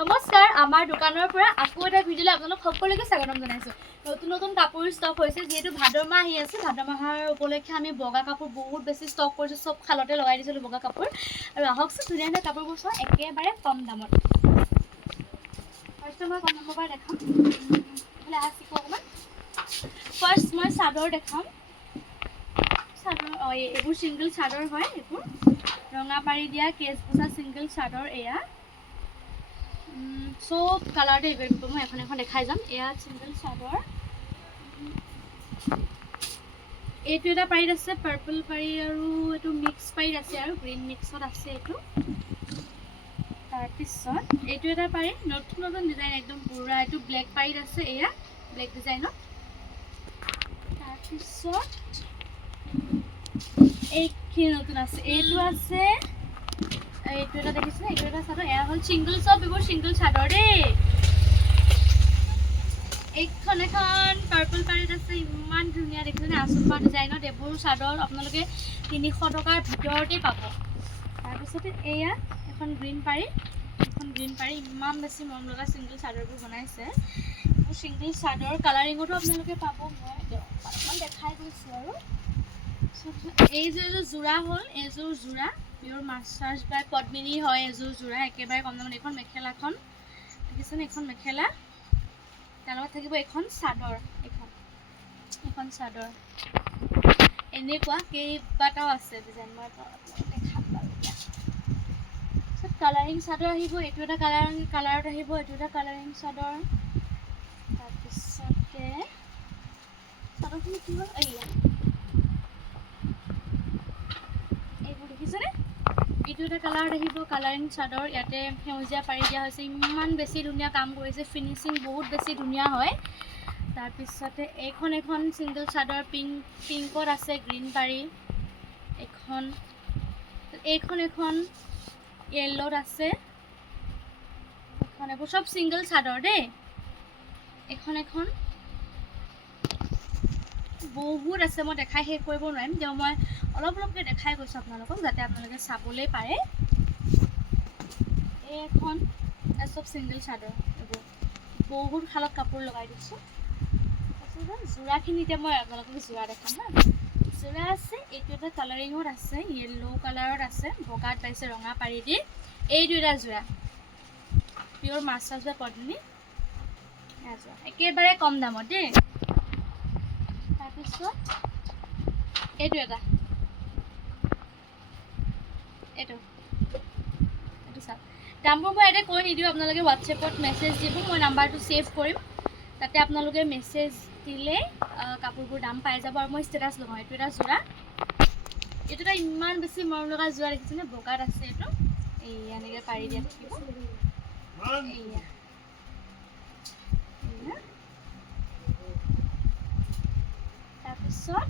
নমস্কাৰ আমাৰ দোকানৰ পৰা আকৌ এটা ভিডিঅ'লৈ আপোনালোক সকলোকে স্বাগতম জনাইছোঁ। নতুন নতুন কাপোৰ ষ্টক হৈছে, যিহেতু ভাদ মাহ আহি আছে। ভাদ মাহৰ উপলক্ষে আমি বগা কাপোৰ বহুত বেছি ষ্টক কৰিছোঁ, চব খালতে লগাই দিছিলোঁ বগা কাপোৰ। আৰু আহকচোন ধুনীয়া ধুনীয়া কাপোৰবোৰ চোৱা একেবাৰে কম দামত। ফাৰ্ষ্ট মই কম দামৰ পৰা দেখাম, অকণমান। ফাৰ্ষ্ট মই চাদৰ দেখাম। চাদৰ এইবোৰ ছিংগল চাদৰ হয়, এইবোৰ ৰঙা পাৰি দিয়া কেচ বচা ছিংগল চাদৰ। এয়া চব কালাৰতে এভেইলেবল। মই এখন এখন দেখাই যাম। এয়া ছিংগল চাদৰ, এইটো এটা পাৰীত আছে পাৰ্পল পাৰী, আৰু এইটো মিক্স পাৰীত আছে আৰু গ্ৰীণ মিক্সত আছে এইটো। তাৰপিছত এইটো এটা পাৰী, নতুন নতুন ডিজাইন একদম পুৰা, এইটো ব্লেক পাৰীত আছে। এয়া ব্লেক ডিজাইনত। তাৰপিছত এইখিনি নতুন আছে, এইটো আছে, এইটো এটা দেখিছে, এইটো এটা চাদৰ। এয়া হ'ল ছিংগল, চব এইবোৰ ছিংগল চাদৰ দেই। এইখন এখন পাৰ্পল পাৰীত আছে, ইমান ধুনীয়া দেখিছেনে, আচলপা ডিজাইনত। এইবোৰ চাদৰ আপোনালোকে 300 টকাৰ ভিতৰতেই পাব। তাৰপিছতে এয়া এখন গ্ৰীণ পাৰী, ইমান বেছি মৰম লগা ছিংগল চাদৰবোৰ বনাইছে। এইবোৰ ছিংগল চাদৰ কালাৰিঙতো আপোনালোকে পাব। মই অকণমান দেখাই গৈছোঁ আৰু। এই যে এইযোৰ যোৰা হ'ল, এইযোৰ যোৰা পিয়'ৰ মাছাজ বাই পদ্মিনী হয়। এযোৰ যোৰা একেবাৰে কম দামত। এইখন মেখেলাখন দেখিছেনে, এইখন মেখেলা, তাৰ লগত থাকিব এখন চাদৰ। এখন চাদৰ এনেকুৱা কেইবাটাও আছে ডিজাইন। মই দেখাম বাৰু এতিয়া। তাৰপিছত কালাৰিং চাদৰ আহিব, এইটো এটা কালাৰত আহিব, এইটো এটা কালাৰিং চাদৰ। তাৰপিছতে চাদৰখিনি কি হ'ল, এইবোৰ দেখিছেনে, এইটো এটা কালাৰত আহিব, কালাৰিং চাদৰ। ইয়াতে সেউজীয়া পাৰি দিয়া হৈছে, ইমান বেছি ধুনীয়া কাম কৰিছে, ফিনিচিং বহুত বেছি ধুনীয়া হয়। তাৰপিছতে এইখন এখন ছিংগল চাদৰ, পিংকত আছে, গ্ৰীণ পাৰি। এইখন এখন য়েল্লোত আছে। এইবোৰ চব ছিংগল চাদৰ দেই। এখন বহুত আছে, মই দেখাই শেষ কৰিব নোৱাৰিম। তেওঁ মই অলপ অলপকৈ দেখাই গৈছোঁ আপোনালোকক, যাতে আপোনালোকে চাবলৈ পাৰে। এইখন চব ছিংগল চাদৰ, এইবোৰ বহুত শালত কাপোৰ লগাই দিছোঁ। তাৰপিছত যোৰাখিনি এতিয়া মই আপোনালোকক যোৰা দেখাম হা। যোৰা আছে, এইটো এটা কালাৰিঙত আছে, য়েল্লো কালাৰত আছে, বগাত পাইছে ৰঙা পাৰি দি। এইটো এটা যোৰা পিয়'ৰ মাছাজ বা পদ্মিনী, যোৰা একেবাৰে কম দামত দেই। তাৰপিছত এইটো এটা, এইটো চাওক। দামবোৰ মই এতিয়া কৈ নিদিওঁ, আপোনালোকে হোৱাটছএপত মেছেজ দিব, মই নাম্বাৰটো ছেভ কৰিম। তাতে আপোনালোকে মেছেজ দিলে কাপোৰবোৰ দাম পাই যাব। আৰু মই ষ্টেটাছ লগাওঁ। এইটো এটা যোৰা, এইটো এটা ইমান বেছি মৰম লগা যোৰা দেখিছেনে, বগাত আছে। এইটো এনেকৈ পাৰি দিয়া থাকিব। তাৰপিছত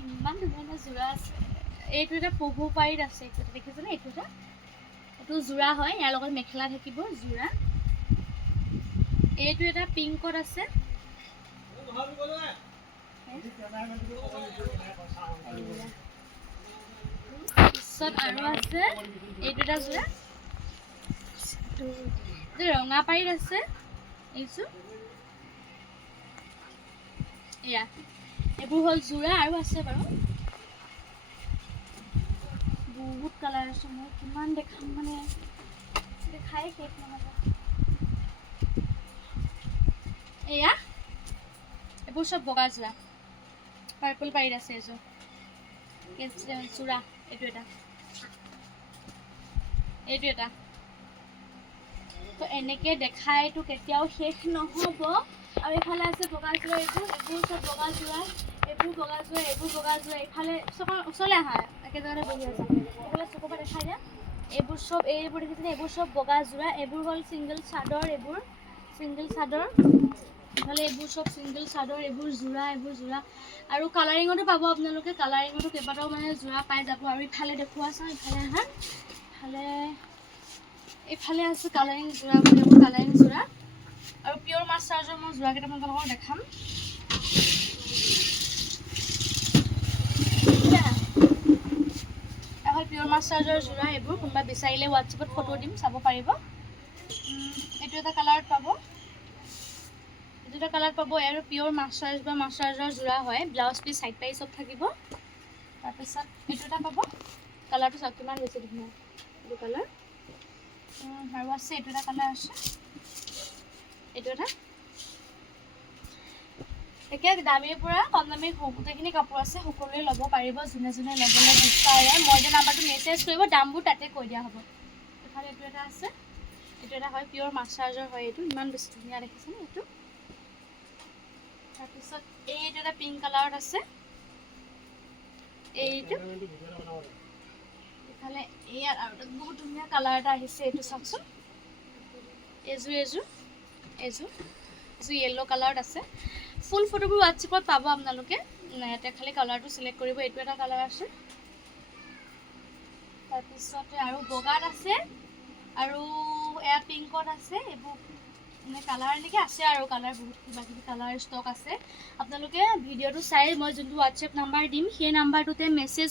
ইমান ধুনীয়া যোৰা আছে। এইটো এটা পহু পাৰীত আছে, দেখিছেনে, এইটো যোৰা হয়, ইয়াৰ লগত মেখেলা থাকিব যোৰা। এইটো এটা পিংকত আছে, তাৰপিছত আৰু আছে এইটো এটা যোৰা, ৰঙা পাৰীত আছে। এইযোৰ এয়া, এইবোৰ হ'ল যোৰা, আৰু আছে বাৰু বহুত কালাৰ আছে। মই কিমান দেখাম, মানে দেখাই শেষ নহ'ব। এয়া এইবোৰ চব বগা যোৰা, পাৰ্পল পাৰীত আছে। এযোৰ যোৰা, এইটো এটা তো এনেকৈ দেখাইতো কেতিয়াও শেষ নহ'ব। আৰু এইফালে আছে বগা যোৰা, এইবোৰ চব বগা যোৰা, এইবোৰ বগা যোৰা। এইফালে ওচৰলৈ আহা, একে জেগাতে বহি আছে, এইফালে চকুৰ পৰা দেখাই দিয়া। এইবোৰ দেখিছেনে, এইবোৰ চব বগা যোৰা। এইবোৰ হ'ল ছিংগল চাদৰ, এইবোৰ ছিংগল চাদৰ। ইফালে এইবোৰ চব ছিংগল চাদৰ, এইবোৰ যোৰা। আৰু কালাৰিঙতো পাব আপোনালোকে, কালাৰিঙতো কেইবাটাও মানে যোৰা পাই যাব। আৰু ইফালে দেখুওৱা চাওঁ, ইফালে আহা, এইফালে আছে কালাৰিং যোৰা, কালাৰিং যোৰা। আৰু পিয়'ৰ মাছ চাৰ্জৰ মই যোৰা কেইটামান আপোনালোকক দেখাম। হ'ল পিয়'ৰ মাছাজৰ যোৰা এইবোৰ কোনোবা বিচাৰিলে হোৱাটছএপত ফটো দিম চাব পাৰিব এইটো এটা কালাৰত পাব এইটো এটা কালাৰত পাব আৰু পিয়ৰ মাছাজ বা মাছাজৰ যোৰা হয় ব্লাউজ পিচ সাইড পাই সব থাকিব তাৰপিছত এইটো এটা পাব কালাৰটো চাওক কিমান বেছি ধুনীয়া এইটো কালাৰ আৰু আছে এইটো এটা কালাৰ আছে এইটো এটা একে দামীৰ পৰা কম দামী গোটেইখিনি কাপোৰ আছে সকলোৱে ল'ব পাৰিব যোনে যোনে ল'বলৈ বিচাৰে মই যে নাম্বাৰটো মেছেজ কৰিব দামবোৰ তাতে কৈ দিয়া হ'ব এফালে এইটো এটা আছে এইটো এটা হয় পিয়ৰ মাছাজৰ হয় এইটো ইমান বেছি ধুনীয়া দেখিছেনে এইটো তাৰপিছত এইটো এটা পিংক কালাৰত আছে এইটো এফালে ইয়াৰ আৰু এটা বহুত ধুনীয়া কালাৰ এটা আহিছে এইটো চাওকচোন এযোৰ য়েল্লো কালাৰত আছে ফুল ফটোবোৰ হোৱাটছএপত পাব আপোনালোকে ইয়াতে খালি কালাৰটো চিলেক্ট কৰিব এইটো এটা কালাৰ আছে তাৰপিছতে আৰু বগাত আছে আৰু এয়া পিংকত আছে এইবোৰ মানে কালাৰ এনেকৈ আছে আৰু কালাৰ বহুত কিবা কিবি কালাৰ ষ্টক আছে আপোনালোকে ভিডিঅ'টো চাই মই যোনটো হোৱাটছএপ নাম্বাৰ দিম সেই নাম্বাৰটোতে মেছেজ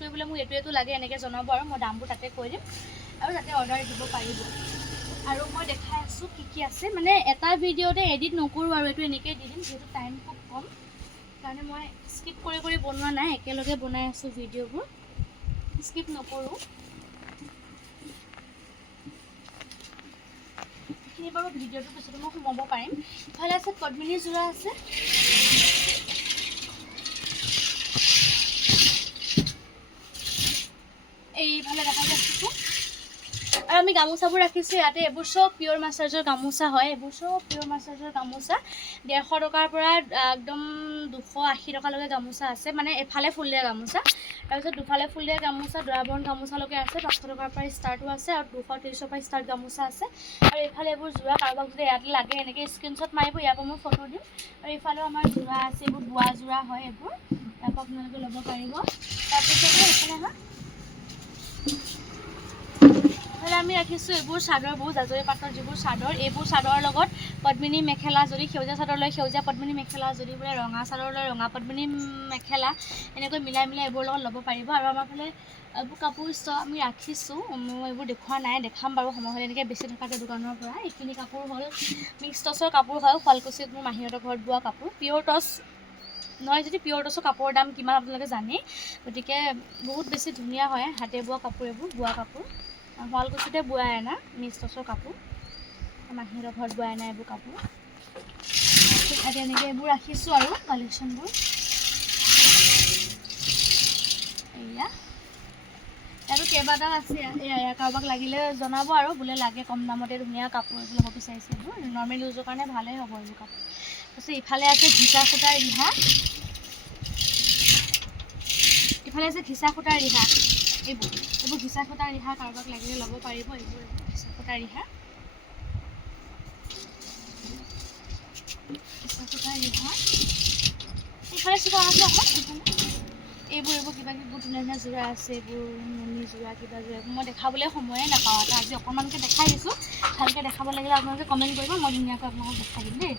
কৰিবলৈ মোক এইটো লাগে এনেকৈ জনাব আৰু মই দামবোৰ তাতে কৈ দিম আৰু তাতে অৰ্ডাৰ দিব পাৰিব আৰু মই দেখাই আছোঁ কি আছে মানে এটা ভিডিঅ'তে এডিট নকৰোঁ আৰু এইটো এনেকৈ দি দিম যিহেতু টাইম খুব কম কাৰণে মই স্কিপ কৰি বনোৱা নাই একেলগে বনাই আছোঁ ভিডিঅ'বোৰ স্কিপ নকৰোঁ এইখিনি বাৰু ভিডিঅ'টো পিছতে মই সোমাব পাৰিম ইফালে আছে পদ্মিনী যোৰা আছে এইফালে দেখা যাচ্ছে আৰু আমি গামোচাবোৰ ৰাখিছোঁ ইয়াতে এইবোৰ চব পিয়ৰ মাছাজৰ গামোচা হয় এইবোৰ চব পিয়ৰ মাছাজৰ গামোচা 150 টকাৰ পৰা একদম 280 টকালৈকে গামোচা আছে মানে এফালে ফুল দিয়া গামোচা তাৰপিছত দুফালে ফুল দিয়া গামোচা দৰাবৰণ গামোচালৈকে আছে 500 টকাৰ পৰা ষ্টাৰ্টো আছে আৰু 230 পৰা ষ্টাৰ্ট গামোচা আছে আৰু এইফালে এইবোৰ যোৰা কাৰোবাক যদি ইয়াতে লাগে এনেকৈ স্ক্ৰীনশ্বট মাৰিব ইয়াৰ পৰা মই ফটো দিম আৰু এইফালেও আমাৰ যোৰা আছে এইবোৰ বোৱা যোৰা হয় এইবোৰ ইয়াৰ পৰা আপোনালোকে ল'ব পাৰিব তাৰপিছতে এইফালে আমি ৰাখিছোঁ এইবোৰ চাদৰ বহুত জাজৰি পাটৰ যিবোৰ চাদৰ এইবোৰ চাদৰৰ লগত পদ্মিনী মেখেলা যদি সেউজীয়া চাদৰ লৈ সেউজীয়া পদ্মিনী মেখেলা যদি বোলে ৰঙা চাদৰ লৈ ৰঙা পদ্মিনী মেখেলা এনেকৈ মিলাই এইবোৰ লগত ল'ব পাৰিব আৰু আমাৰ ফালে এইবোৰ কাপোৰ ষ্টক আমি ৰাখিছোঁ মই এইবোৰ দেখুওৱা নাই দেখাম বাৰু সময় হ'লে এনেকৈ বেছি থকাকৈ দোকানৰ পৰা এইখিনি কাপোৰ হ'ল মিক্স টচৰ কাপোৰ হয় শুৱালকুছিত মোৰ মাহীহঁতৰ ঘৰত বোৱা কাপোৰ পিয়ৰ টচ নহয় যদি পিয়ৰ টচৰ কাপোৰৰ দাম কিমান আপোনালোকে জানেই গতিকে বহুত বেছি ধুনীয়া হয় হাতে বোৱা কাপোৰ এইবোৰ বোৱা কাপোৰ শুৱালকুছিতে বোৱাই আনা মিক্স টচৰ কাপোৰ মাহীহঁতৰ ঘৰত বোৱাই আনা এইবোৰ কাপোৰ ঠিক এনেকৈ এইবোৰ ৰাখিছোঁ আৰু কালেকশ্যনবোৰ এয়া ইয়াতো কেইবাটাও আছে এয়া কাৰোবাক লাগিলে জনাব আৰু বোলে লাগে কম দামতে ধুনীয়া কাপোৰ এযোৰ ল'ব বিচাৰিছে এইবোৰ নৰ্মেল ইউজৰ কাৰণে ভালেই হ'ব এইবোৰ কাপোৰ তাৰপিছত ইফালে আছে ঘিচা সূতাৰ ৰিহা ইফালে আছে ঘিচা সূতাৰ ৰিহা এইবোৰ ঘিচা সূতাৰ ৰিহা কাৰোবাক লাগিলে ল'ব পাৰিব এইবোৰ ঘিচা সূতাৰ ৰিহা এইফালে চোৱা আছে অকণমান এইবোৰ কিবা কিবি বহুত ধুনীয়া যোৰা আছে এইবোৰ নুনি যোৰা কিবা যোৰা মই দেখাবলৈ সময়ে নাপাওঁ এটা আজি অকণমানকৈ দেখাই দিছোঁ ভালকৈ দেখাব লাগিলে আপোনালোকে কমেণ্ট কৰিব মই ধুনীয়াকৈ আপোনালোকক দেখাই দিম দেই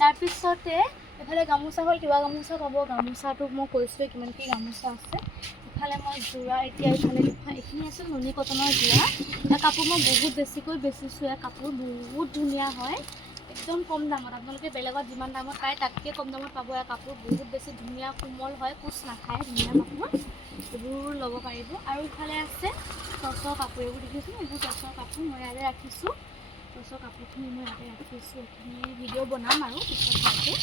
তাৰপিছতে এইফালে গামোচা হ'ল কিবা গামোচা পাব গামোচাটো মই কৈছোঁৱে কিমান কি গামোচা আছে ইফালে মই যোৰা এতিয়া ইফালে এইখিনি আছে নুনি কটনৰ যোৰা ইয়াৰ কাপোৰ মই বহুত বেছিকৈ বেচিছোঁ ইয়াৰ কাপোৰ বহুত ধুনীয়া হয় একদম কম দামত আপোনালোকে বেলেগত যিমান দামত পায় তাতকৈ কম দামত পাব ইয়াৰ কাপোৰ বহুত বেছি ধুনীয়া কোমল হয় কোচ নাখায় ধুনীয়া কাপোৰ এইবোৰ ল'ব পাৰিব আৰু ইফালে আছে টচৰ কাপোৰ এইবোৰ দেখিছোঁ এইবোৰ টচৰ কাপোৰ মই ইয়াতে ৰাখিছোঁ টচৰ কাপোৰখিনি মই ইয়াতে ৰাখিছোঁ এইখিনি ভিডিঅ' বনাম আৰু পিছত ভালকৈ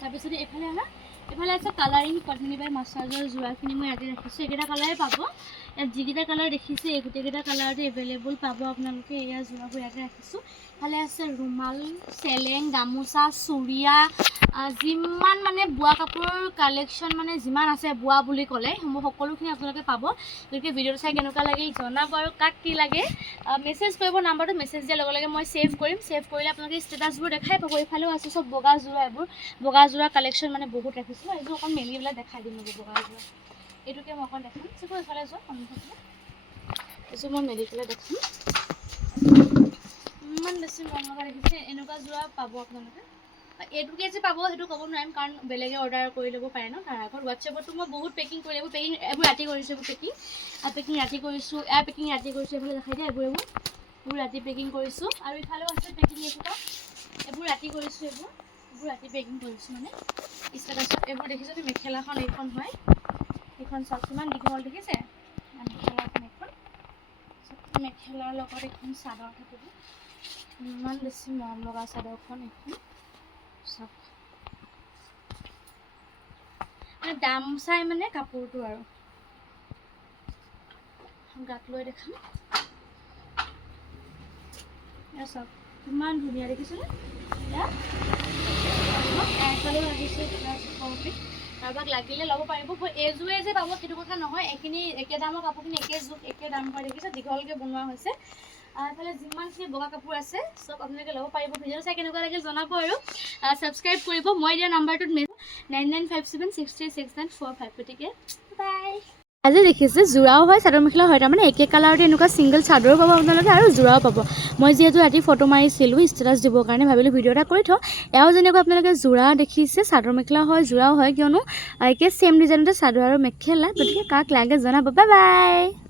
তাৰপিছতে এইফালে আছে কালাৰিং পদ্মিনী বাই মাছাজৰ যোৰাখিনি মই ইয়াতে ৰাখিছোঁ এইকেইটা কালাৰে পাব ইয়াত যিকেইটা কালাৰ দেখিছে এই গোটেইকেইটা কালাৰতে এভেইলেবল পাব আপোনালোকে এয়া যোৰাবোৰ ইয়াতে ৰাখিছোঁ ইফালে আছে ৰুমাল চেলেং গামোচা চুৰিয়া যিমান মানে বোৱা কাপোৰৰ কালেকশ্যন মানে যিমান আছে বোৱা বুলি ক'লে সকলোখিনি আপোনালোকে পাব গতিকে ভিডিঅ'টো চাই কেনেকুৱা লাগে জনাব আৰু কাক কি লাগে মেছেজ কৰিব নাম্বাৰটো মেছেজ দিয়াৰ লগে লগে মই ছেভ কৰিম ছেভ কৰিলে আপোনালোকে ষ্টেটাছবোৰ দেখাই পাব এইফালেও আছে চব বগা যোৰা এইবোৰ বগা যোৰা কালেকশ্যন মানে বহুত ৰাখিছোঁ এইযোৰ অকণ মেলি পেলাই দেখাই দিম বগা যোৰা এইটোকে মই অকণ দেখাম চিকো এইফালে যোৱা সন্মুখতে এইযোৰ মই মেলি পেলাই দেখাম ইমান বেছি মন লগা দেখিছে এনেকুৱা যোৰা পাব আপোনালোকে এইটোকে যে পাব সেইটো ক'ব নোৱাৰিম কাৰণ বেলেগে অৰ্ডাৰ কৰি ল'ব পাৰে ন তাৰ আগত হোৱাটছএপতো মই বহুত পেকিং কৰি এইবোৰ পেকিং এইবোৰ ৰাতি কৰিছোঁ এইবোৰ পেকিং ৰাতি কৰিছোঁ এয়া পেকিং ৰাতি কৰিছোঁ এইফালে দেখাই দিয়া এইবোৰ ৰাতি পেকিং কৰিছোঁ আৰু ইফালেও আছে পেকিং এইবোৰ ৰাতি কৰিছোঁ এইবোৰ ৰাতি পেকিং কৰিছোঁ মানে ষ্টেটাছত এইবোৰ দেখিছোঁ মেখেলাখন এইখন হয় এইখন চাওক কিমান দীঘল দেখিছে মেখেলাখন এইখন মেখেলাৰ লগত এখন চাদৰ থাকিব ইমান বেছি মৰম লগা চাদৰখন এইখন চাওক মানে দাম চাই মানে কাপোৰটো আৰু গাত লৈ দেখাম এয়া চাওক কিমান ধুনীয়া দেখিছেনে এয়া এফালেও লাগিছে কমপ্লিট কাৰোবাক লাগিলে ল'ব পাৰিব এইযোৰে যে পাব সেইটো কথা নহয় এইখিনি একে দামৰ কাপোৰখিনি একে দাম হয় দেখিছে দীঘলকৈ বনোৱা হৈছে এইফালে যিমানখিনি বগা কাপোৰ আছে চব আপোনালোকে ল'ব পাৰিব ভিডিঅ' চাই কেনেকুৱা লাগিল জনাব আৰু ছাবস্ক্ৰাইব কৰিব মই দিয়া নাম্বাৰটোত 9957636945 গতিকে বাই আজি দেখিছে যোৰাও হয় চাদৰ মেখেলা হয় তাৰমানে একে কালাৰতে এনেকুৱা ছিংগল চাদৰো পাব আপোনালোকে আৰু যোৰাও পাব মই যিহেতু ৰাতি ফটো মাৰিছিলোঁ ষ্টেটাছ দিবৰ কাৰণে ভাবিলোঁ ভিডিঅ' এটা কৰি থওঁ এয়াও যেনেকৈ আপোনালোকে যোৰা দেখিছে চাদৰ মেখেলা হয় যোৰাও হয় কিয়নো একে ছেম ডিজাইনতে চাদৰ আৰু মেখেলা গতিকে কাক লাগে জনাব বাই বাই